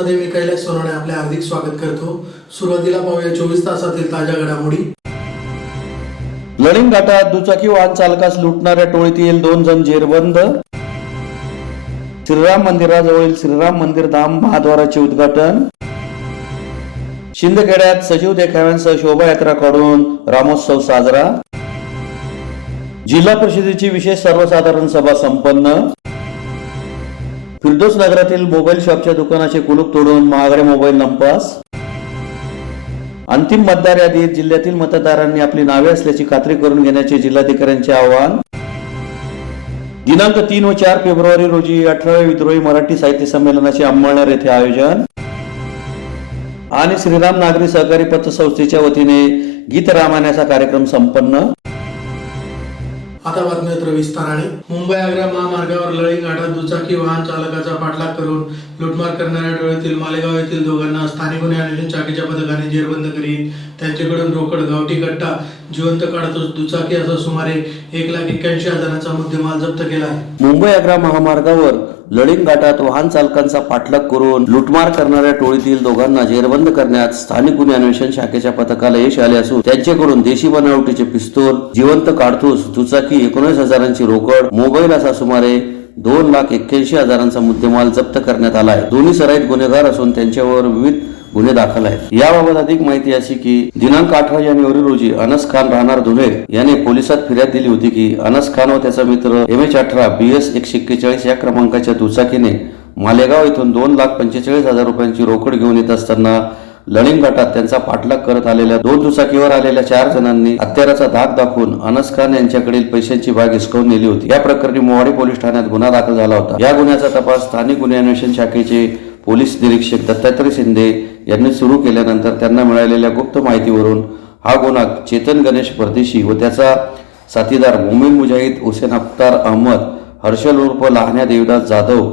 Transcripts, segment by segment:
मध्ये मी कैलास सोनवणे आपले हार्दिक स्वागत करतो। सुरुवातीला पाहूया 24 तासातील ताज्या घडामोडी। लळिंग घाटात दुचाकी वाहन चालकास लुटणाऱ्या टोळीतील 2 जण जेरबंद। श्रीराम मंदिराजवळील श्रीराम मंदिर धाम महाद्वाराचे उद्घाटन। शिंदखेड्यात सजीव देखाव्यांसह शोभायात्रा काढून रामोत्सव साजरा। जिल्हा परिषदेची विशेष सर्वसाधारण सभा संपन्न। फिरदोस नगरातील मोबाईल शॉपच्या दुकानाचे कुलूप तोडून महागडे मोबाईल लंपास। अंतिम मतदार यादीत जिल्ह्यातील मतदारांनी आपली नावे असल्याची खात्री करून घेण्याचे जिल्हाधिकाऱ्यांचे आवाहन। दिनांक 3 व 4 फेब्रुवारी रोजी 18व्या विद्रोही मराठी साहित्य संमेलनाचे अंमळनेर येथे आयोजन। आणि श्रीराम नागरी सहकारी पतसंस्थेच्या वतीने गीत रामायणाचा कार्यक्रम संपन्न। आता बातमीपत्र विस्ताराने। मुंबई आग्रा महामार्गावर लळिंग घाटात दुचाकी वाहन चालकाचा पाठलाग करून लुटमार करणाऱ्या टोळीतील मालेगाव येथील दोघांना स्थानिक गुन्हे अन्वेषण शाखेच्या पथकाने जेरबंद करीत त्यांच्याकडून रोकड, गावठी कट्टा, जिवंत काढतोस, दुचाकी असा सुमारे 1,81,000चा मुद्देमाल जप्त केला आहे। मुंबई आग्रा महामार्गावर लळिंग घाटात वाहन चालकांचा पाठलाग करून लुटमार करणाऱ्या टोळीतील दोघांना जेरबंद करण्यात स्थानिक गुन्हे अन्वेषण शाखेच्या पथकाला यश आले असून त्यांच्याकडून देशी बनावटीचे पिस्तूल, जिवंत काडतूस, दुचाकी, 19,000ची रोकड, मोबाईल असा सुमारे 2,81,000चा मुद्देमाल जप्त करण्यात आला आहे। दोन्ही सराईत गुन्हेगार असून त्यांच्यावर विविध गुन्हे दाखल आहेत। याबाबत अधिक माहिती अशी की दिनांक 18 जानेवारी रोजी अनस खान राहणार धुळे याने पोलिसात फिर्याद दिली होती की अनस खान व त्याचा मित्र MH18 BS 141 या क्रमांकाच्या दुचाकीने मालेगाव येथून 2,45,000 रुपयांची रोकड घेऊन येत असताना लळिंग घाटात त्यांचा पाठलाग करत आलेल्या 2 दुचाकीवर आलेल्या 4 जणांनी हत्याराचा धाक दाखवून अनस खान यांच्याकडील पैशांची बॅग हिसकावून नेली होती। या प्रकरणी मोहाडी पोलीस ठाण्यात गुन्हा दाखल झाला होता। या गुन्ह्याचा तपास स्थानिक गुन्हे अन्वेषण शाखेचे पोलीस निरीक्षक दत्तात्रय शिंदे यांनी सुरू केल्यानंतर त्यांना मिळालेल्या गुप्त माहितीवरून हा गुन्हा चेतन गणेश परदेशी व त्याचा साथीदार मोमीन मुजाहिद हुसेन अख्तर अहमद, हर्षल उर्फ लहान्या देवदास जाधव,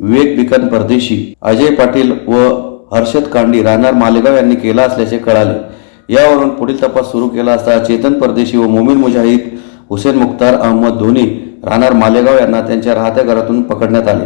विवेक बिकन परदेशी, अजय पाटील व हर्षद कांडी राहणार मालेगाव यांनी केला असल्याचे कळाले। यावरून पुढील तपास सुरू केला असता चेतन परदेशी व मोमीन मुजाहिद हुसेन मुख्तार अहमद दोन्ही राहणार मालेगाव यांना त्यांच्या राहत्या घरातून पकडण्यात आले।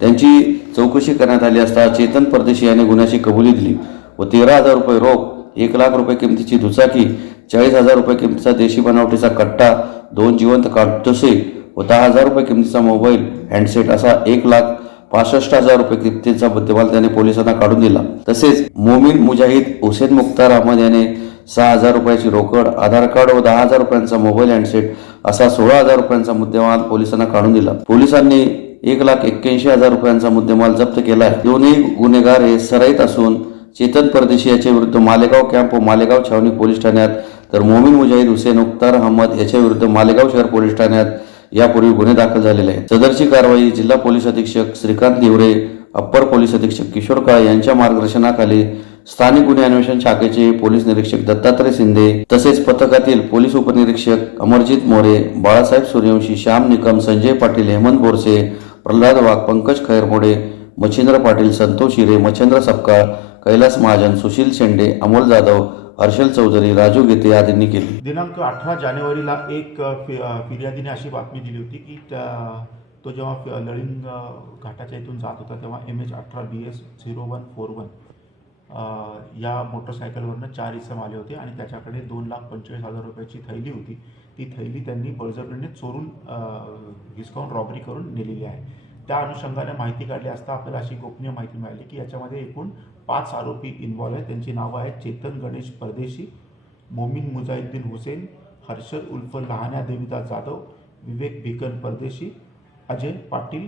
त्यांची चौकशी करण्यात आली असता चेतन परदेशी याने गुन्ह्याची कबुली दिली व 13,000 रुपये रोख, 1,00,000 रुपये किमतीची दुचाकी, 40,000 रुपये किमतीचा देशी बनावटीचा कट्टा, 2 जिवंत काडतुसे व 10,000 रुपये किमतीचा मोबाईल हँडसेट असा 1,65,000 रुपये किमतीचा मुद्देमाल त्याने पोलिसांना काढून दिला। तसेच मोमीन मुजाहिद हुसेन मुख्तार अहमद याने 6,000 रुपयाची रोकड, आधार कार्ड व 10,000 रुपयांचा मोबाईल हँडसेट असा 16,000 रुपयांचा मुद्देमाल पोलिसांना काढून दिला। पोलिसांनी 1,81,000 रुपयांचा मुद्देमाल जप्त केला आहे। दोन्ही गुन्हेगार हे सराईत असून चेतन परदेशी याच्या विरुद्ध मालेगाव कॅम्प व मालेगाव छावणी पोलीस ठाण्यात तर मोमीन मुजाहिद हुसेन मुख्तार अहमद याच्या विरुद्ध मालेगाव शहर पोलीस ठाण्यात यापूर्वी गुन्हे दाखल झालेले आहेत। सदरची कारवाई जिल्हा पोलीस अधीक्षक श्रीकांत दिवरे, अप्पर पोलीस अधीक्षक किशोर काळे यांच्या मार्गदर्शनाखाली स्थानिक गुन्हे अन्वेषण शाखेचे पोलीस निरीक्षक दत्तात्रय शिंदे तसेच पथकातील पोलीस उपनिरीक्षक अमरजित मोरे, बाळासाहेब सूर्यवंशी, श्याम निकम, संजय पाटील, हेमंत बोरसे, प्रल्हाद वाघ, पंकज खैरमोडे, मच्छिंद्र पाटील, संतोष हिरे, मच्छिंद्र सपकाळ, कैलास महाजन, सुशील शेंडे, अमोल जाधव, हर्षल चौधरी, राजू गेते आदींनी केली। दिनांक 18 जानेवारीला एक फिर्यादीने अशी बातमी दिली होती की तो जेव्हा लळिंग घाटाच्या इथून जात होता तेव्हा MH18 BS 0141 या मोटरसायकलवरनं 4 इसम आले होते आणि त्याच्याकडे 2,25,000 रुपयाची थैली होती। ती थैली त्यांनी बळजबरीने चोरून हिसकावून रॉबरी करून नेलेली आहे। त्या अनुषंगाने माहिती काढली असता आपल्याला अशी गोपनीय माहिती मिळाली की याच्यामध्ये एकूण 5 आरोपी इन्व्हॉल्व आहेत। त्यांची नावं आहेत चेतन गणेश परदेशी, मोमीन मुजाहिद्दीन हुसेन, हर्षद उर्फ लहान्या देवीदास जाधव, विवेक बिकन परदेशी, अजय पाटील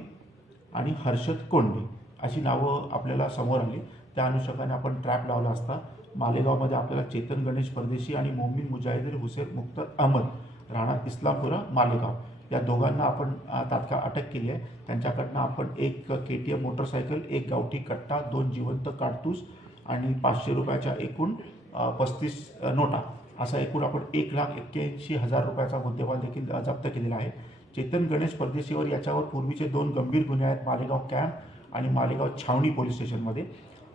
आणि हर्षद कोंडे अशी नावं आपल्याला समोर आली। त्या अनुषंगाने आपण ट्रॅप लावला असता मालेगावमध्ये आपल्याला चेतन गणेश परदेशी आणि मोमीन मुजाहिद्दीन हुसेन मुख्तार अहमद राहणार इस्लामपुरा मालेगाव या दोघांना आपण तात्काळ अटक केली आहे। त्यांच्याकडनं आपण 1 KTM मोटरसायकल, 1 गावठी कट्टा, 2 जिवंत काडतूस आणि 500 रुपयाच्या एकूण 35 नोटा असा एकूण आपण 1,81,000 रुपयाचा मुद्देमाल देखील जप्त केलेला आहे। चेतन गणेश परदेशीवर याच्यावर पूर्वीचे 2 गंभीर गुन्हे आहेत मालेगाव कॅम्प आणि मालेगाव छावणी पोलीस स्टेशनमध्ये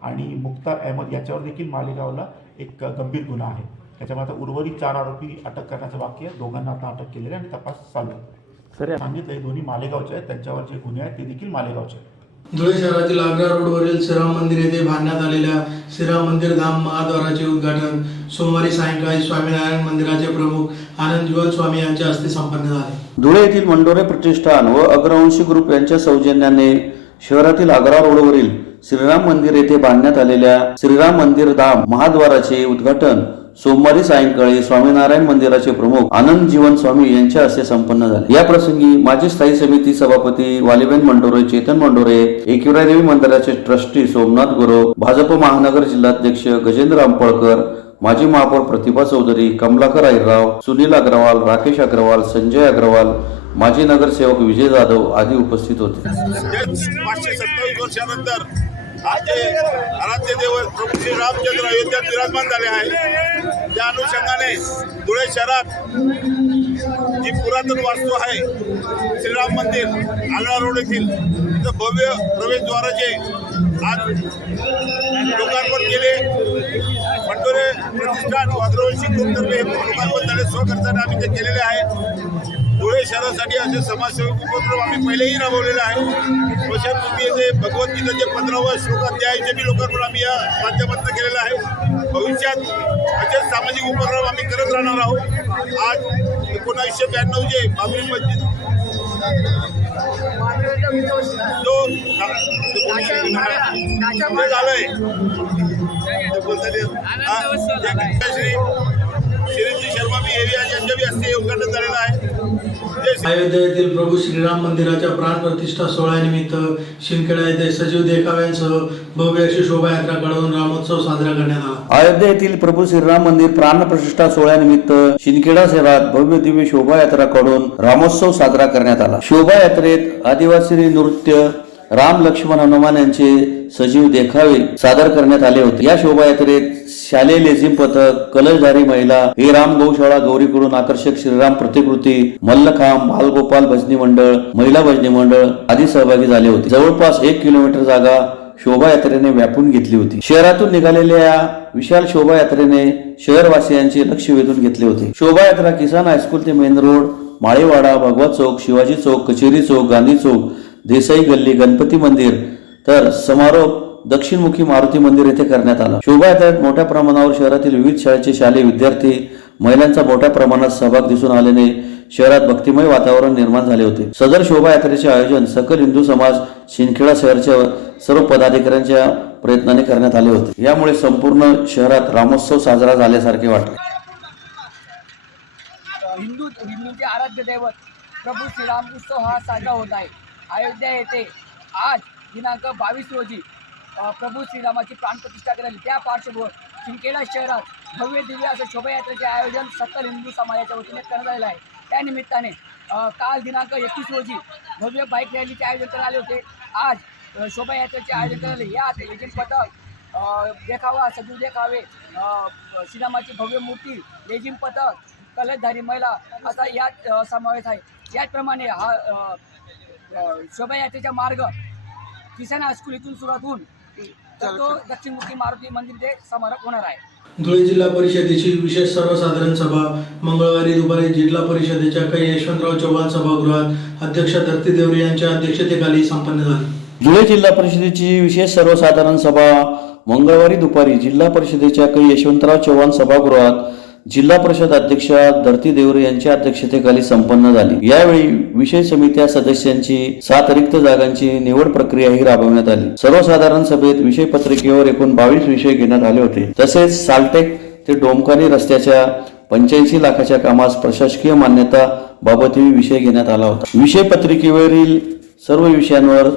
आणि मुख्तार अहमद याच्यावर देखील मालेगावला एक गंभीर गुन्हा आहे। त्याच्यामुळे आता उर्वरित 4 आरोपी अटक करण्याचं बाकी आहे। दोघांना आता अटक केलेली आणि तपास चालू आहे। सर सांगितलं दोन्ही मालेगावचे आहेत, त्यांच्यावर जे गुन्हे आहेत ते देखील मालेगावचे आहेत। धुळे शहरातील आग्रा रोडवरील श्रीराम मंदिर येथे बांधण्यात आलेल्या श्रीराम मंदिर धाम महाद्वाराचे उद्घाटन सोमवारी सायंकाळी स्वामीनारायण मंदिराचे प्रमुख आनंद जीवन स्वामी यांच्या हस्ते संपन्न झाले। धुळे येथील मंडोरे प्रतिष्ठान व अग्रवंशी ग्रुप यांच्या सौजन्याने शहरातील आग्रा रोडवरील श्रीराम मंदिर येथे बांधण्यात आलेल्या श्रीराम मंदिर धाम महाद्वाराचे उद्घाटन सोमवारी सायंकाळी स्वामीनारायण मंदिराचे प्रमुख आनंद जीवन स्वामी यांच्या हस्ते संपन्न झाले। या प्रसंगी माजी स्थायी समिती सभापती वालीबेन मंडोरे, चेतन मंडोरे, एकविरादेवी मंदिराचे ट्रस्टी सोमनाथ गुरव, भाजप महानगर जिल्हाध्यक्ष गजेंद्र अंपळकर, माजी महापौर प्रतिभा चौधरी, कमलाकर अहिरराव, सुनील अग्रवाल, राकेश अग्रवाल, संजय अग्रवाल, माजी नगरसेवक विजय जाधव आदी उपस्थित होते। 527 वर्षानंतर आराध्य देव प्रभू श्री रामचंद्र अयोध्यात विराजमान झाले आहे। त्या अनुषंगाने धुळे शहरात जी पुरातन वास्तू आहे श्रीराम मंदिर आग्रा रोड येथील भव्य प्रवेशद्वाराचे आज लोकार्पण केले। मंडोरे प्रतिष्ठान अग्रवंशी ग्रुपतर्फे लोकार्पण झाले। स्वखर्चाने आम्ही ते केलेले आहे। धुळे शहरासाठी असे समाजसेवक उपक्रम आम्ही पहिलेही राबवलेला आहे। स्मशानभूमी येथे भगवद्गीतेचे 15वे श्लोकाध्यायाचे बी लोकार्पण आम्ही या माध्यमातून केलेलं आहे। भविष्यात असेच सामाजिक उपक्रम आम्ही करत राहणार आहोत। आज 1992 जे बाबरी मस्जिद श्री शर्मा बी हेवी यांच्या बी हस्ते उद्घाटन झालेलं आहे। अयोध्या येथील प्रभू श्रीराम मंदिराच्या प्राण प्रतिष्ठा सोहळ्यानिमित्त शिंदखेडा येथे सजीव देखाव्यांसह भव्य अशी शोभायात्रा काढून रामोत्सव साजरा करण्यात आला। अयोध्या येथील प्रभू श्रीराम मंदिर प्राण प्रतिष्ठा सोहळ्यानिमित्त शिंदखेडा शहरात भव्य दिव्य शोभायात्रा काढून रामोत्सव साजरा करण्यात आला। शोभायात्रेत आदिवासी नृत्य, राम लक्ष्मण हनुमान यांचे सजीव देखावे सादर करण्यात आले होते। या शोभायात्रेत शालेय लेझिम पथक, कलशधारी महिला, हे राम गौशाळा गौरीकडून आकर्षक श्रीराम प्रतिकृती, मल्लखांब, बालगोपाल भजनी मंडळ, महिला भजनी मंडळ आदी सहभागी झाले होते। जवळपास 1 किलोमीटर जागा शोभायात्रेने व्यापून घेतली होती। शहरातून निघालेल्या या विशाल शोभायात्रेने शहरवासियांचे लक्ष वेधून घेतले होते। शोभायात्रा किसान हायस्कूल ते मेन रोड, माळेवाडा, भगवत चौक, शिवाजी चौक, कचेरी चौक, गांधी चौक, देसाई गल्ली, गणपती मंदिर तर समारोप दक्षिणमुखी मारुती मंदिर येथे करण्यात आला। शोभायात्रेत मोठ्या प्रमाणावर शहरातील विविध शाळेचे शालेय विद्यार्थी, महिलांचा मोठ्या प्रमाणात सहभाग दिसून आल्याने शहरात भक्तिमय वातावरण निर्माण झाले होते। सदर शोभायात्रेचे आयोजन सकल हिंदू समाज शिंदखेडा शहराच्या सर्व पदाधिकाऱ्यांच्या प्रयत्नाने करण्यात आले होते। यामुळे संपूर्ण शहरात रामोत्सव साजरा झाल्यासारखे वाटले। हिंदूंचे आराध्य दैवत प्रभू श्रीराम उत्सव हा साजरा होत आहे। अयोध्या येथे आज दिनांक 22 रोजी प्रभू श्रीरामाची प्राणप्रतिष्ठा करण्यात त्या पार्श्वभूमीवर शिंदखेडा शहरात भव्य दिव्य असं शोभायात्रेचे आयोजन सकल हिंदू समाजाच्या वतीने करण्यात आलेलं आहे। त्या निमित्ताने काल दिनांक 31 रोजी भव्य बाईक रॅलीचे आयोजन करण्यात आले होते। आज शोभायात्रेचे आयोजन करण्यात आले। यात लेझिम पथक, देखावा, सजीव देखावे, श्रीरामाची भव्य मूर्ती, लेझिम पथक, कलशधारी महिला असा यात समावेश आहे। याचप्रमाणे हा शोभायात्रेचा मार्ग किसान हायस्कूल इथून सुरुवात होऊन तो दक्षिणमुखी मारुती मंदिर ते समारोप होणार आहे। धुळे जिल्हा परिषदेची विशेष सर्वसाधारण सभा मंगळवारी दुपारी जिल्हा परिषदेच्या काही यशवंतराव चव्हाण सभागृहात अध्यक्ष धरती देवरे यांच्या अध्यक्षतेखाली संपन्न झाली। धुळे जिल्हा परिषदेची विशेष सर्वसाधारण सभा मंगळवारी दुपारी जिल्हा परिषदेच्या काही यशवंतराव चव्हाण सभागृहात जिल्हा परिषद अध्यक्षा धरती देवरे यांच्या अध्यक्षतेखाली संपन्न झाली। यावेळी विषय समित्या सदस्यांची 7 रिक्त जागांची निवड प्रक्रियाही राबवण्यात आली। सर्वसाधारण सभेत विषय पत्रिकेवर एकूण 22 विषय घेण्यात आले होते। तसेच साल्टेक ते डोमकानी रस्त्याच्या 85 लाखाच्या कामास प्रशासकीय मान्यता बाबतही विषय घेण्यात आला होता। विषय पत्रिकेवरील सर्व विषयांवर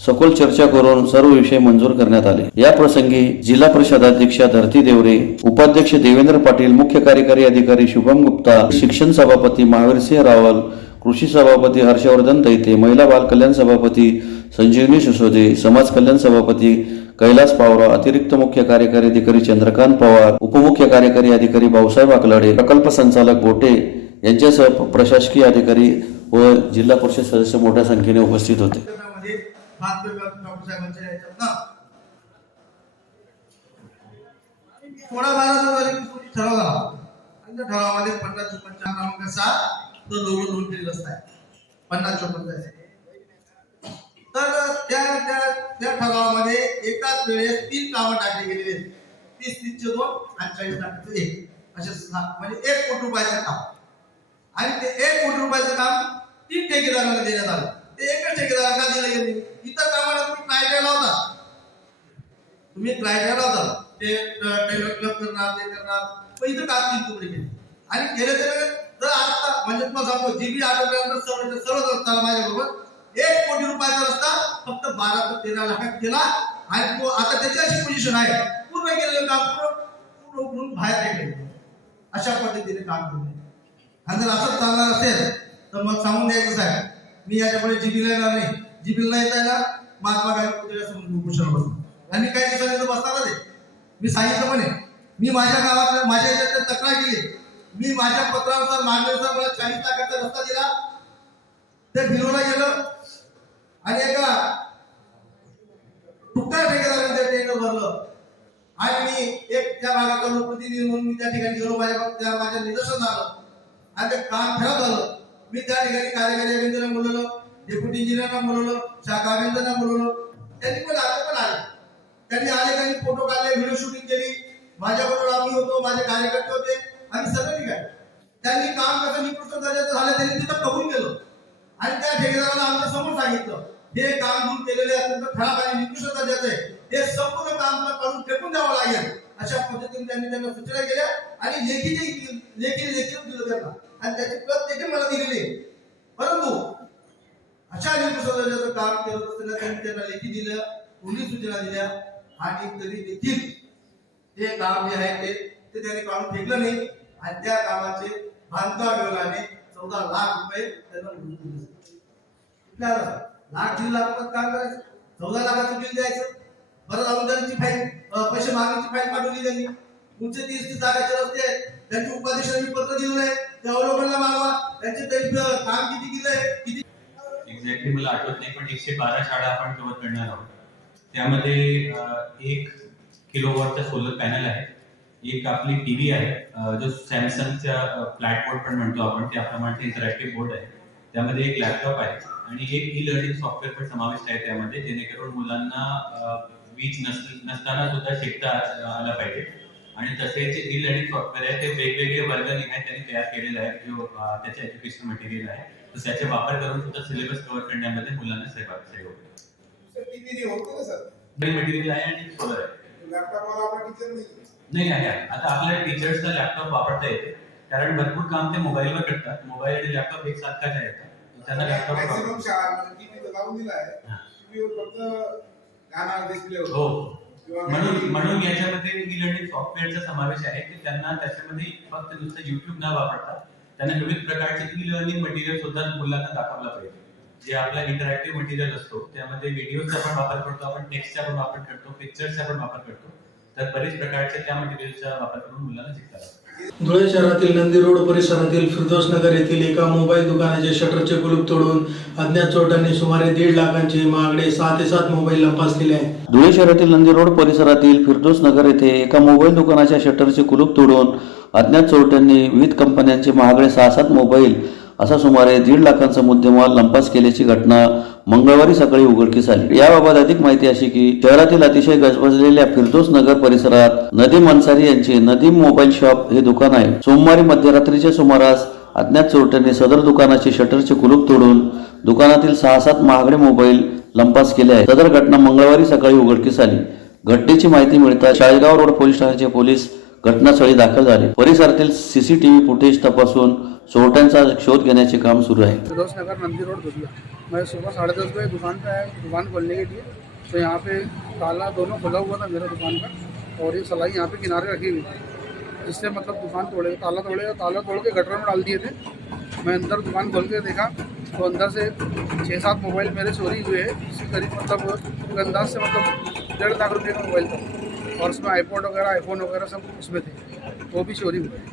सखोल चर्चा करून सर्व विषय मंजूर करण्यात आले। या प्रसंगी जिल्हा परिषद अध्यक्षा धरती देवरे, उपाध्यक्ष देवेंद्र पाटील, मुख्य कार्यकारी अधिकारी शुभम गुप्ता, शिक्षण सभापती महावीरसिंह रावल, कृषी सभापती हर्षवर्धन दैते, महिला बाल कल्याण सभापती संजीवनी सिसोदे, समाज कल्याण सभापती कैलास पावरा, अतिरिक्त मुख्य कार्यकारी अधिकारी चंद्रकांत पवार, उपमुख्य कार्यकारी अधिकारी भाऊसाहेब आकलाडे, प्रकल्प संचालक गोटे यांच्यासह प्रशासकीय अधिकारी व जिल्हा परिषद सदस्य मोठ्या संख्येने उपस्थित होते। थोडा भागाचा जरी ठरवला आणि त्या ठरावामध्ये 50-54 क्रमांक 6 तो लोगो नोंद केलेला असतात 50-54 तर त्या ठरावामध्ये एकाच वेळेस 3 कामं टाकली गेलेली आहेत. 30 चे 2 आणि 40 लाखाचं 1 असे म्हणजे 1 कोटी रुपयाचं काम. आणि ते 1 कोटी रुपयाचं काम 3 ठेकेदारांना देण्यात आलं. ते एकच ठेकेदारांना दिलं गेलं. इतर कामाला तुम्ही क्रायटेरिया लावता, ते टेलर क्लब करणार, ते करणार, पण इथं काम 3 तुकडे केले आणि केले तर आता म्हणजे तुम्हाला सांगतो जीबी आठवल्यानंतर सर्व रस्ता माझ्याबरोबर 1 कोटी रुपयाचा रस्ता फक्त 12 ते 13 लाखात केला. आणि तो आता त्याची अशी पोझिशन आहे, पूर्ण केलेलं काम पूर्ण उकळून बाहेर फेकले. अशा पद्धतीने काम केले. आणि जर असंच चालणार असेल तर मग सांगून द्यायचं साहेब, मी याच्यापुढे जीबीला येणार नाही. जीबीला येता येणार महात्मा गांधी पुतळ्यासमोर उपोषण बसणार आणि मी काही दिवसांनी बसणारच आहे. मी सांगितलं म्हणे, मी माझ्या गावात माझ्या याच्यात तक्रार केली. मी माझ्या पत्रानुसार मागणीनुसार मला 40 लाखाचा रस्ता दिला, ते भिलवला गेलं आणि एका तुकडा ठेकेदाराने ते टेंडर भरलं. आणि मी एक त्या भागाचा लोकप्रतिनिधी म्हणून मी त्या ठिकाणी गेलो. माझ्या निदर्शन झालं आणि ते काम खराब झालं. मी त्या ठिकाणी कार्यकारी अभियंत्यांना बोलवलं, डेप्युटी इंजिनियरना बोलवलं, शाखा अभियंत्यांना बोलवलं. त्यांनी पण आले. त्यांनी आले, त्यांनी फोटो काढले, व्हिडिओ शूटिंग केली. माझ्याबरोबर आम्ही होतो, माझे कार्यकर्ते होते, आम्ही सगळं निघाले. त्यांनी काम कसं निकृष्ट दर्जाचं झालं त्यांनी तिथं कबूल केलं आणि त्या ठेकेदाराला आमच्या समोर सांगितलं, हे काम दूर केलेले अत्यंत खराब आणि निकृष्ट दर्जाचं आहे, हे संपूर्ण काम काढून फेकून द्यावं लागेल. अशा पद्धतीने त्यांना सूचना केल्या आणि लेखी दिलं त्यांना आणि त्याची प्रत देखील मला दिलेली आहे. परंतु अशा निकृष्ट दर्जाचं काम केलं असताना त्यांनी त्यांना लेखी दिलं, पोलीस सूचना दिल्या आणि तरी देखील ते काम जे आहे ते त्यांनी काढून फेकलं नाही आणि त्या कामाचे बांधकाम विभागाने 14 लाख रुपये त्यांना दिले. लाख 3 लाख रुपये काम करायचं, 14 लाखाचं बिल द्यायचं. बरं जाऊन त्यांची फाईल पैसे मागण्याची फाईल पाठवली त्यांनी. तुमचे 30 जागाचे रस्ते आहेत, त्यांची उपाध्यक्षांनी पत्र दिलं आहे, ते अवलोकनाला मागवा. त्यांचे तरी काम किती केलंय, किती एक्झॅक्टली मला आठवत नाही, पण 112 शाळा आपण कव्हर करणार आहोत. त्यामध्ये 1 किलोवॉटचा सोलर पॅनल आहे, एक आपली टीव्ही आहे, जो सॅमसंगचा फ्लॅट बोर्ड पण म्हणतो आपण, त्याप्रमाणे इंटरॅक्टिव्ह बोर्ड आहे. त्यामध्ये एक लॅपटॉप आहे आणि एक ई लर्निंग सॉफ्टवेअर पण समाविष्ट आहे त्यामध्ये, जेणेकरून मुलांना वीज नसताना सुद्धा शिकता आला पाहिजे. आणि तसेच ई लर्निंग सॉफ्टवेअर आहे, ते वेगवेगळे वर्गनिहाय त्यांनी तयार केलेलं आहे, जो त्याचं एज्युकेशन मटेरियल आहे. तर त्याचा वापर करून सुद्धा सिलेबस कव्हर करण्यामध्ये मुलांना सहयोग होतो. मटेरियल आहे आणि सोलर आहे. नाही आहे, आता आपल्या टीचर्सला लॅपटॉप वापरता येते, कारण भरपूर काम ते मोबाईलवर करतात. मोबाईल आणि लॅपटॉप एक सारखाच आहे, त्यांना लॅपटॉप हो. म्हणून याच्यामध्ये ई लर्निंग सॉफ्टवेअरचा समावेश आहे की त्यांना त्याच्यामध्ये फक्त नुसतं युट्यूब न वापरता त्यांना विविध प्रकारचे ई लर्निंग मटेरियल सुद्धा मुलांना दाखवला पाहिजे. जे आपला इंटरॅक्टिव्ह मटेरियल असतो त्यामध्ये व्हिडिओचा पण वापर करतो आपण, टेक्स्टचा पण वापर करतो, पिक्चर्सचा पण वापर करतो. तर बरेच प्रकारचे त्या मटेरियलचा वापर करून मुलांना शिकतात. धुळे शहरातील नंदी रोड परिसरातील फिरदौस नगर येथील एका मोबाईल दुकानाचे शटरचे कुलूप तोडून अज्ञात चोरट्यांनी सुमारे 1.5 लाखांचे महागडे 6 ते 7 मोबाईल लंपास केले आहेत. धुळे शहरातील नंदी रोड परिसरातील फिरदौस नगर येथे एका मोबाईल दुकानाच्या शटरचे कुलूप तोडून अज्ञात चोरट्यांनी विविध कंपन्यांचे महागडे 6-7 मोबाईल असा सुमारे 1.5 लाखांचा मुद्देमाल लंपास केल्याची घटना मंगळवारी सकाळी उघडकीस आली. याबाबत अधिक माहिती अशी की शहरातील अतिशय गजबजलेल्या फिरदौस नगर परिसरात नदीम अन्सारी यांचे नदीम मोबाईल शॉप हे दुकान आहे. सोमवारी मध्यरात्रीच्या सुमारास अज्ञात चोरट्यांनी सदर दुकानाचे शटरचे कुलूप तोडून दुकानातील 6-7 महागडे मोबाईल लंपास केले आहेत. सदर घटना मंगळवारी सकाळी उघडकीस आली. घटनेची माहिती मिळताच चाळीसगाव रोड पोलीस ठाण्याचे पोलीस घटनास्थळी दाखल झाले. परिसरातील सीसीटीव्ही फुटेज तपासून चोरट्यांचा शोध घेण्याचे काम सुरू आहे. फिरदौस नगर नंदी रोड धुलिया। मैं सुबह 10:30 बजे दुकान पे आया, दुकान खोलने के लिए। तो यहाँ पे ताला दोनों खुला हुआ था मेरा दुकान का, और ये सलाई यहाँ पे किनारे रखी हुई थी, जिससे मतलब दुकान तोड़े, ताला तोड़ के गटर में डाल दिए थे। मैं अंदर दुकान खोल के देखा तो अंदर से 6-7 मोबाइल मेरे चोरी हुए हैं, इसके करीब मतलब अंदाज से मतलब 1.5 लाख रुपये का मोबाइल था, और उसमें आईफोन वगैरह सब उसमें थे, वो भी चोरी हुए।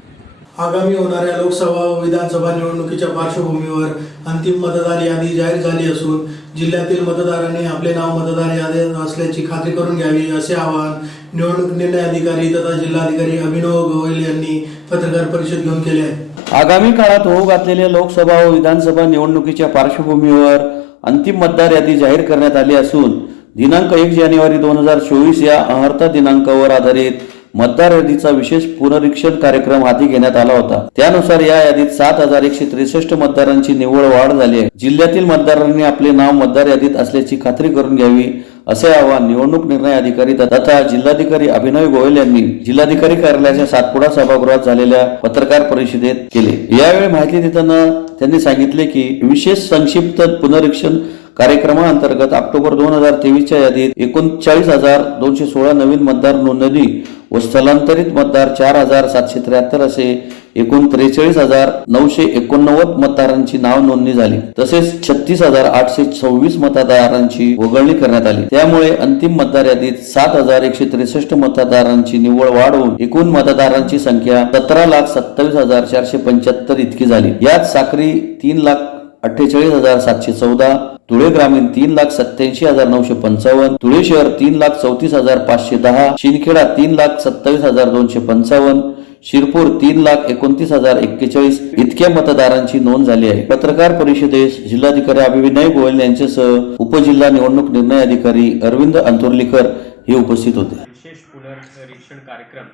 आगामी होणाऱ्या लोकसभा व विधानसभा निवडणुकीच्या पार्श्वभूमीवर अंतिम मतदार यादी जाहीर झाली असून जिल्ह्यातील मतदारांनी आपले नाव मतदार यादीत असल्याची खात्री करून घ्यावी असे आवाहन निवडणूक निर्णय अधिकारी तथा जिल्हाधिकारी अभिनव गोयल यांनी पत्रकार परिषद घेऊन केले आहे. आगामी काळात होऊ घातलेल्या लोकसभा व विधानसभा निवडणुकीच्या पार्श्वभूमीवर अंतिम मतदार यादी जाहीर करण्यात आली असून दिनांक 1 जानेवारी 2024 या अहर्ता दिनांकावर आधारित मतदार यादीचा विशेष पुनरीक्षण कार्यक्रम हाती घेण्यात आला होता. त्यानुसार या यादीत 7163 मतदारांची निव्वळ वाढ झाली आहे. जिल्ह्यातील मतदारांनी आपले नाव मतदार यादीत असल्याची खात्री करून घ्यावी असे आवाहन निवडणूक निर्णय अधिकारी तथा जिल्हाधिकारी अभिनव गोयल यांनी जिल्हाधिकारी कार्यालयाच्या सातपुडा सभागृहात झालेल्या पत्रकार परिषदेत केले. यावेळी माहिती देताना त्यांनी सांगितले की विशेष संक्षिप्त पुनरीक्षण कार्यक्रमाअंतर्गत ऑक्टोबर 2023च्या यादीत 39,216 नवीन मतदार नोंदणी व स्थलांतरित मतदार 4,773 असे एकूण 43,989 मतदारांची नाव नोंदणी झाली. तसेच 36,826 मतदारांची वगळणी करण्यात आली. त्यामुळे अंतिम मतदार यादीत 7,163 मतदारांची निव्वळ वाढ होऊन एकूण मतदारांची संख्या 17,27,475 इतकी झाली. यात साक्री 3,48,714, धुळे ग्रामीण 3,87,955, धुळे शहर 3,34,510, शिंदखेडा 3,27,255, शिरपूर 3,29,041 इतक्या मतदारांची नोंद झाली आहे. पत्रकार परिषदेस जिल्हाधिकारी अभिनव गोयल यांच्यासह उपजिल्हा निवडणूक निर्णय अधिकारी अरविंद अंतुर्लीकर हे उपस्थित होते. विशेष पुनरीक्षण कार्यक्रम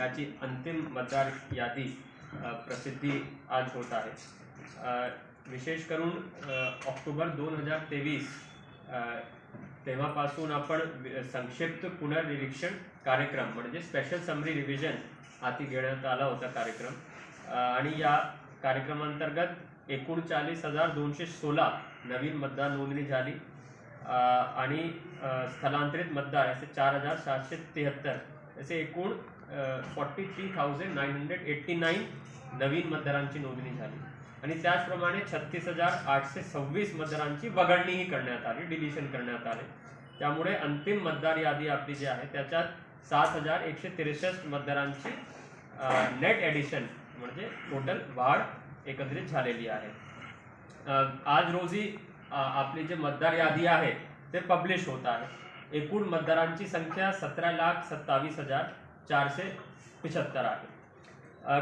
याची अंतिम मतदार यादी प्रसिद्धी आज होत आहे. विशेष करून ऑक्टोबर 2023 तेव्हापासून आपण संक्षिप्त पुनर्निरीक्षण कार्यक्रम म्हणजे स्पेशल समरी रिव्हिजन हाती घेण्यात आला होता कार्यक्रम. आणि या कार्यक्रमांतर्गत 39,216 नवीन मतदार नोंदणी झाली आणि स्थलांतरित मतदार असे 4,773 असे एकूण 43,989 नवीन मतदारांची नोंदणी झाली. आणि त्याचप्रमाणे 36,826 मतदारांची वगळणीही करण्यात आली, डिलिशन करण्यात आले. त्यामुळे अंतिम मतदार यादी आपली जी आहे त्याच्यात 7,163 मतदारांची नेट ॲडिशन म्हणजे टोटल वाढ एकत्रित झालेली आहे. आज रोजी आपली जे मतदार यादी आहे ते पब्लिश होत आहे. एकूण मतदारांची संख्या 17,27,475 आहे.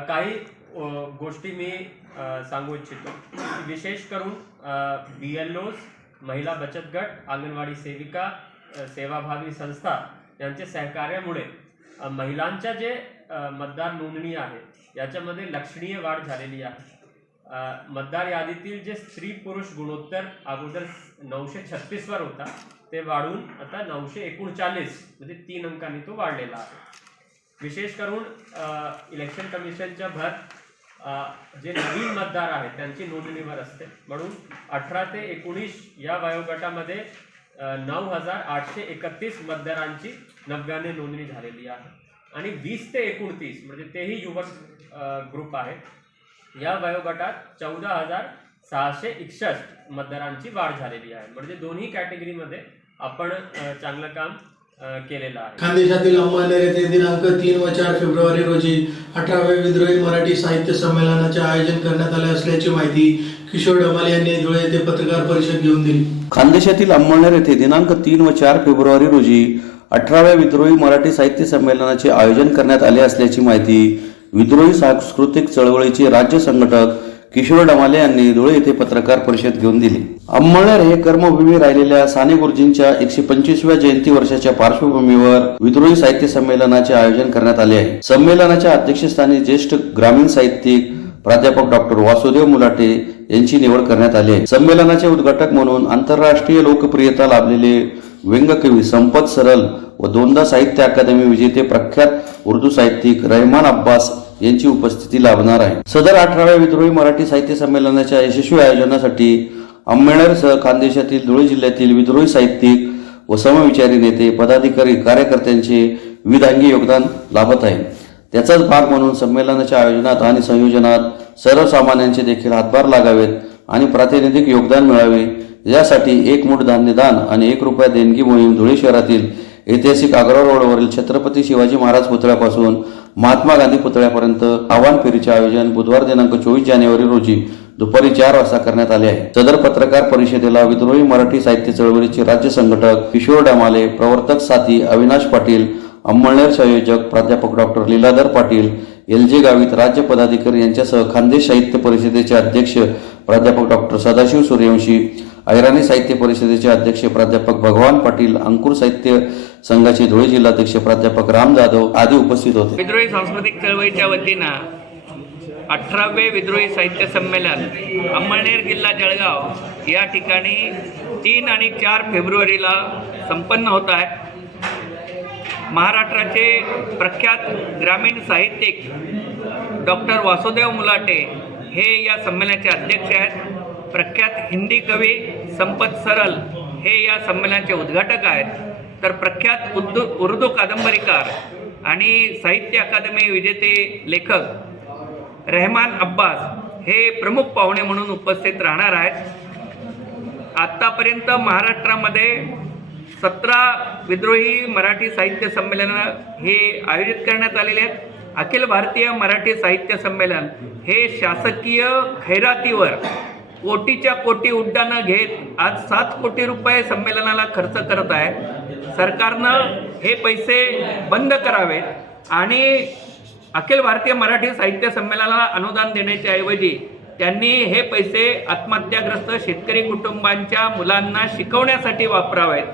काही गोष्टी मी सांगू इच्छितो. विशेष करून BLOs, महिला बचत गट, अंगणवाडी सेविका, सेवाभावी संस्था यांच्या सहकार्यामुळे महिलांच्या जे मतदार नोंदणी आहे याच्यामध्ये लक्षणीय वाढ झालेली आहे. मतदार यादीतील जे स्त्री पुरुष गुणोत्तर अगोदर 936 वर होता ते वाढून आता 939 म्हणजे 3 अंकांनी तो वाढलेला आहे. विशेष करून इलेक्शन कमिशनच्या भर जे नवीन मतदार आहेत त्यांची नोंदणीवर असते. म्हणून 18 ते 19 या वयोगटामध्ये 9,831 मतदारांची नव्याने नोंदणी झालेली आहे. आणि 20 ते 29 म्हणजे तेही युवक ग्रुप आहे. या वयोगटात 14,661 मतदारांची वाढ झालेली आहे. म्हणजे दोन्ही कॅटेगरीमध्ये आपण चांगलं काम केलेलं आहे. खानदेशातील अंमळनेर येथे दिनांक 3 व 4 फेब्रुवारी रोजी 18व्या विद्रोही मराठी साहित्य संमेलनाचे आयोजन करण्यात आले असल्याची माहिती किशोर डमाले यांनी धुळे येथे पत्रकार परिषद घेऊन दिली. खानदेशातील अंमळनेर येथे दिनांक 3 व 4 फेब्रुवारी रोजी 18व्या विद्रोही मराठी साहित्य संमेलनाचे आयोजन करण्यात आले असल्याची माहिती विद्रोही सांस्कृतिक चळवळीचे राज्य संघटक किशोर डमाले यांनी धुळे येथे पत्रकार परिषद घेऊन दिली. अंमळनेर हे कर्मभूमी राहिलेल्या साने गुरुजींच्या 125व्या जयंती वर्षाच्या पार्श्वभूमीवर विद्रोही साहित्य संमेलनाचे आयोजन करण्यात आले आहे. संमेलनाच्या अध्यक्षस्थानी ज्येष्ठ ग्रामीण साहित्यिक प्राध्यापक डॉक्टर वासुदेव मुलाटे यांची निवड करण्यात आली आहे. संमेलनाचे उद्घाटक म्हणून आंतरराष्ट्रीय लोकप्रियता लाभलेले व्यंगकवी संपत सरल व दोनदा साहित्य अकादमी विजेते प्रख्यात उर्दू साहित्यिक रहमान अब्बास यांची उपस्थिती लाभणार आहे. सदर 18व्या विद्रोही मराठी साहित्य संमेलनाच्या यशस्वी आयोजनासाठी अंमळनेरसह खानदेशातील धुळे जिल्ह्यातील विद्रोही साहित्यिक व समविचारी नेते, पदाधिकारी, कार्यकर्त्यांचे विविधांगी योगदान लाभत आहे. त्याचाच भाग म्हणून संमेलनाच्या आयोजनात आणि संयोजनात सर्वसामान्यांचे देखील हातभार लागावेत आणि प्रातिनिधिक योगदान मिळावे यासाठी 1 मूठ धान्य दान आणि 1 रुपया देणगी मोहीम धुळे शहरातील ऐतिहासिक आग्रा रोडवरील छत्रपती शिवाजी महाराज पुतळ्यापासून महात्मा गांधी पुतळ्यापर्यंत आव्हान फेरीचे आयोजन बुधवार दिनांक 24 जानेवारी रोजी दुपारी 4 वाजता करण्यात आले आहे. सदर पत्रकार परिषदेला विद्रोही मराठी साहित्य चळवळीचे राज्य संघटक किशोर डमाले, प्रवर्तक साथी अविनाश पाटील, अंमळनेर संयोजक प्राध्यापक डॉक्टर लीलाधर पाटील, LJ गावित राज्य पदाधिकारी यांच्यासह खानदेश साहित्य परिषदेचे अध्यक्ष प्राध्यापक डॉक्टर सदाशिव सूर्यवंशी, ऐराणी साहित्य परिषदेचे अध्यक्ष प्राध्यापक भगवान पाटील, अंकुर साहित्य संघाचे धुळे जिल्हाध्यक्ष प्राध्यापक राम जाधव आदी उपस्थित होते. विद्रोही सांस्कृतिक चळवळीच्या वतीनं 18वे विद्रोही साहित्य संमेलन अंमळनेर जिल्हा जळगाव या ठिकाणी 3 आणि 4 फेब्रुवारीला संपन्न होत आहे. महाराष्ट्राचे प्रख्यात ग्रामीण साहित्यिक डॉक्टर वासुदेव मुलाटे हे या संमेलनाचे अध्यक्ष आहेत. प्रख्यात हिंदी कवी संपत सरल हे या संमेलनाचे उद्घाटक आहेत. तर प्रख्यात उर्दू कादंबरीकार आणि साहित्य अकादमी विजेते लेखक रहमान अब्बास हे प्रमुख पाहुणे म्हणून उपस्थित राहणार आहेत. आत्तापर्यंत महाराष्ट्रामध्ये 17 विद्रोही मराठी साहित्य संमेलनं हे आयोजित करण्यात आलेले आहेत. अखिल भारतीय मराठी साहित्य संमेलन हे शासकीय खैरातीवर कोटीच्या कोटी उड्डाणं घेत आज 7 कोटी रुपये संमेलनाला खर्च करत आहे. सरकारनं हे पैसे बंद करावेत आणि अखिल भारतीय मराठी साहित्य संमेलनाला अनुदान देण्याच्या ऐवजी त्यांनी हे पैसे आत्महत्याग्रस्त शेतकरी कुटुंबांच्या मुलांना शिकवण्यासाठी वापरावेत.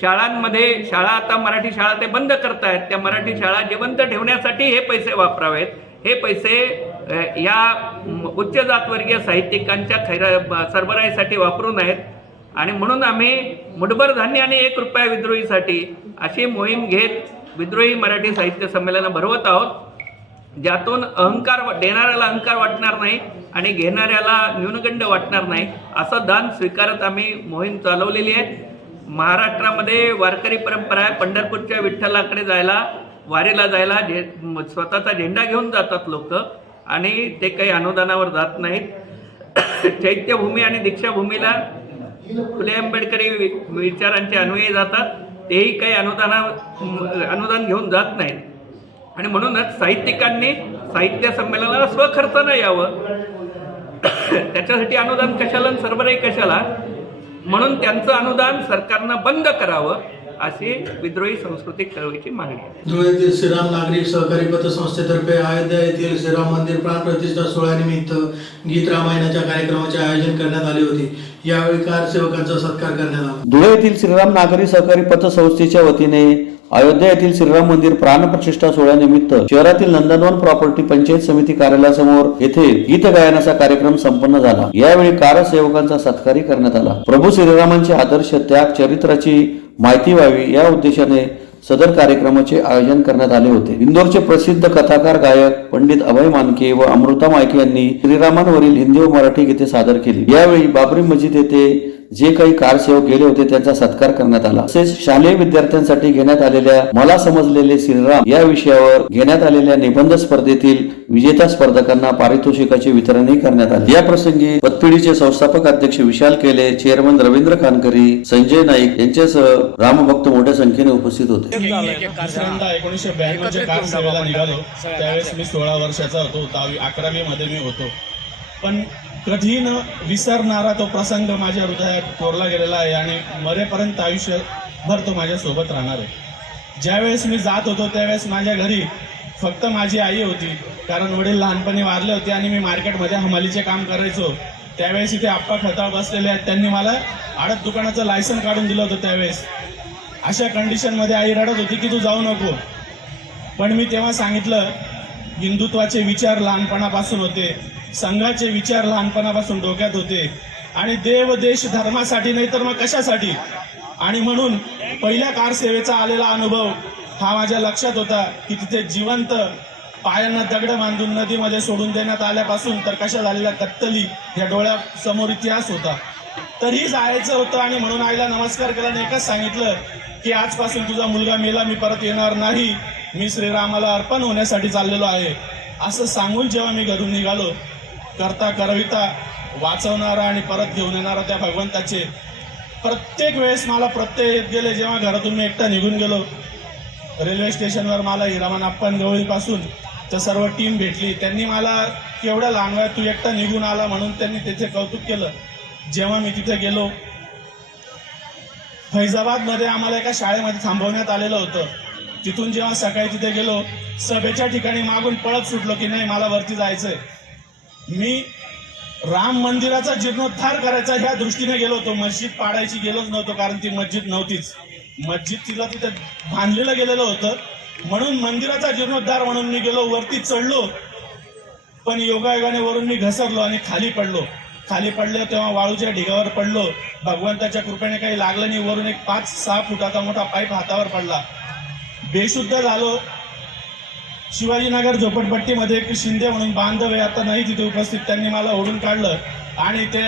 शाळांमध्ये आता मराठी शाळा ते बंद करतायत, त्या मराठी शाळा जिवंत ठेवण्यासाठी हे पैसे वापरावेत. हे पैसे या उच्च जातवर्गीय साहित्यिकांच्या सरबराईसाठी वापरू नयेत. आणि म्हणून आम्ही मुठभर धान्य आणि 1 रुपया विद्रोहीसाठी अशी मोहीम घेत विद्रोही मराठी साहित्य संमेलन भरवत आहोत, ज्यातून देणाऱ्याला अहंकार वाटणार नाही आणि घेणाऱ्याला न्यूनगंड वाटणार नाही असं दान स्वीकारत आम्ही मोहीम चालवलेली आहे. महाराष्ट्रामध्ये वारकरी परंपरा आहे. पंढरपूरच्या विठ्ठलाकडे वारीला जायला स्वतःचा झेंडा घेऊन जातात लोक आणि ते काही अनुदानावर जात नाहीत. चैत्यभूमी आणि दीक्षाभूमीला फुले आंबेडकरी विचारांचे अन्वयी जातात, तेही काही अनुदान घेऊन जात नाहीत. आणि म्हणूनच साहित्यिकांनी साहित्य संमेलनाला स्वखर्चानं यावं. त्याच्यासाठी अनुदान कशाला आणि सरबराई कशाला, म्हणून त्यांचं अनुदान सरकारनं बंद करावं अशी विद्रोही सांस्कृतिक चळवळीची मागणी आहे. धुळ्यातील श्रीराम नागरी सहकारी पतसंस्थेतर्फे अयोध्या येथील श्रीराम मंदिर प्राणप्रतिष्ठा सोहळ्यानिमित्त गीत रामायणाच्या कार्यक्रमाचे आयोजन करण्यात आले होते. यावेळी कारसेवकांचा सत्कार करण्यात आला. धुळे येथील श्रीराम नागरी सहकारी पतसंस्थेच्या वतीने अयोध्या येथील श्रीराम मंदिर प्राणप्रतिष्ठा सोहळ्यानिमित्त शहरातील नंदनवन प्रॉपर्टी पंचायत समिती कार्यालयासमोर येथे गीत गायनाचा कार्यक्रम संपन्न झाला. यावेळी कारसेवकांचा सत्कारही करण्यात आला. प्रभू श्रीरामांचे आदर्श त्याग चरित्राची माहिती व्हावी या उद्देशाने सदर कार्यक्रमाचे आयोजन करण्यात आले होते. इंदोरचे प्रसिद्ध कथाकार गायक पंडित अभय मानके व अमृता मायके यांनी श्रीरामांवरील हिंदी व मराठी गीते सादर केली. यावेळी बाबरी मस्जिद येथे जे काही कारसेवक गेले होते त्यांचा सत्कार करण्यात आला. तसेच शालेय विद्यार्थ्यांसाठी घेण्यात आलेल्या मला समजलेले श्रीराम या विषयावर घेण्यात आलेल्या निबंध स्पर्धेतील विजेता स्पर्धकांना पारितोषिकाचे वितरणही करण्यात आले. या प्रसंगी पतपिढीचे संस्थापक अध्यक्ष विशाल केले, चेअरमन रवींद्र खानकरी, संजय नाईक यांच्यासह रामभक्त मोठ्या संख्येने उपस्थित होते. 1992 कार सेवेला निघालो त्यावेळेस मी 16 वर्षाचा होतो. 11वी मध्ये मी होतो. पण कधी न विसरणारा तो प्रसंग माझ्या हृदयात कोरला गेलेला आहे आणि मरेपर्यंत आयुष्यभर तो माझ्यासोबत राहणार आहे. ज्यावेळेस मी जात होतो त्यावेळेस माझ्या घरी फक्त माझी आई होती, कारण वडील लहानपणी वारले होते आणि मी मार्केटमध्ये हमालीचे काम करायचो. त्यावेळेस इथे आप्पा खताळ बसलेले आहेत, त्यांनी मला आडत दुकानाचं लायसन काढून दिलं होतं. त्यावेळेस अशा कंडिशनमध्ये आई रडत होती की तू जाऊ नको. पण मी तेव्हा सांगितलं, हिंदुत्वाचे विचार लहानपणापासून होते, संघाचे विचार लहानपणापासून डोक्यात होते आणि देव देश धर्मासाठी नाही तर मग कशासाठी. आणि म्हणून पहिल्या कार सेवेचा आलेला अनुभव हा माझ्या लक्षात होता की तिथे जिवंत पायांना दगड बांधून नदीमध्ये सोडून देण्यात आल्यापासून तर कशा झालेल्या कत्तली या डोळ्यासमोर इतिहास होता. तरी जायचं होतं आणि म्हणून आईला नमस्कार केला आणि एकच सांगितलं की आजपासून तुझा मुलगा मेला, मी परत येणार नाही, मी श्रीरामाला अर्पण होण्यासाठी चाललेलो आहे. असं सांगून जेव्हा मी घरून निघालो, करता करविता वाचवणारा आणि परत घेऊन येणारा त्या भगवंताचे प्रत्येक वेळेस मला प्रत्यय येत गेले. जेव्हा घरातून मी एकटा निघून गेलो रेल्वे स्टेशनवर, मला हिरामन अप्पन गवळीपासून तर सर्व टीम भेटली. त्यांनी मला केवढ्या लहान वयात तू एकटा निघून आला म्हणून त्यांनी त्याचे कौतुक केलं. जेव्हा मी तिथे गेलो, फैजाबादमध्ये आम्हाला एका शाळेमध्ये थांबवण्यात आलेलं होतं. तिथून जेव्हा सकाळी तिथे गेलो, सभेच्या ठिकाणी मागून पळत सुटलो की नाही मला वरती जायचंय. मी राम मंदिराचा जीर्णोद्धार करायचा ह्या दृष्टीने गेलो होतो. मस्जिद पाडायची गेलोच नव्हतो, कारण ती मस्जिद नव्हतीच. मस्जिद तिला तिथे बांधलेलं गेलेलं होतं, म्हणून मंदिराचा जीर्णोद्धार म्हणून मी गेलो, वरती चढलो. पण योगायोगाने वरून मी घसरलो आणि खाली पडलो. खाली पडलो तेव्हा वाळूच्या ढिगावर पडलो. भगवंताच्या कृपेने काही लागलं नाही. वरून एक 5-6 फुटाचा मोठा पाईप हातावर पडला. बेशुद्ध झालो. शिवाजीनगर झोपडपट्टीमध्ये एक शिंदे म्हणून बांधव आहे, आता नाही तिथे उपस्थित, त्यांनी मला ओढून काढलं आणि ते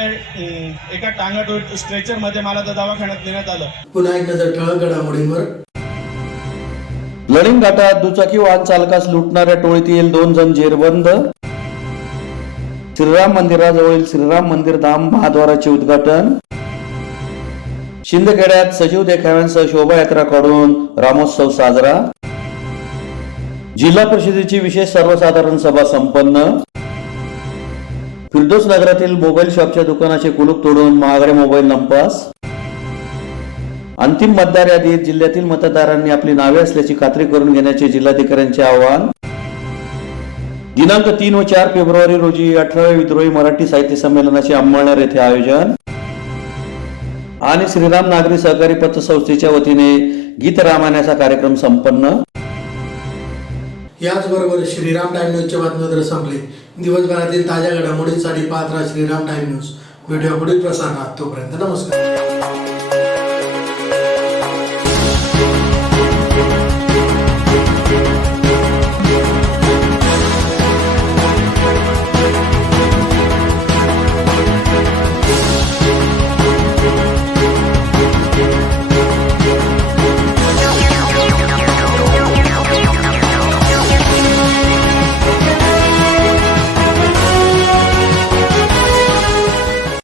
एका टांगट स्ट्रेचर मध्ये मला त्या दवाखान्यात नेण्यात आलं. पुन्हा एक नजर ठळक घडामोडींवर. लळिंग घाटात दुचाकी वाहन चालकास लुटणाऱ्या टोळीतील 2 जण जेरबंद. श्रीराम मंदिराजवळील श्रीराम मंदिर धाम महाद्वाराचे उद्घाटन. शिंदखेड्यात सजीव देखाव्यांसह शोभायात्रा काढून रामोत्सव साजरा. जिल्हा परिषदेची विशेष सर्वसाधारण सभा संपन्न. फिरदोस नगरातील मोबाईल शॉपच्या दुकानाचे कुलूप तोडून महागडे मोबाईल नंपास. अंतिम मतदार यादीत जिल्ह्यातील मतदारांनी आपली नावे असल्याची खात्री करून घेण्याचे जिल्हाधिकाऱ्यांचे आवाहन. दिनांक 3 व 4 फेब्रुवारी रोजी 18व्या विद्रोही मराठी साहित्य संमेलनाचे अंमळनेर येथे आयोजन. आणि श्रीराम नागरी सहकारी पतसंस्थेच्या वतीने गीत रामायणाचा कार्यक्रम संपन्न. याचबरोबर श्रीराम टाइम न्यूजचे बातमीपत्र संपले. दिवसभरातील ताज्या घडामोडींसाठी पाहत राहा श्रीराम टाइम न्यूज. भेटूया पुढील प्रसारणात. तोपर्यंत नमस्कार.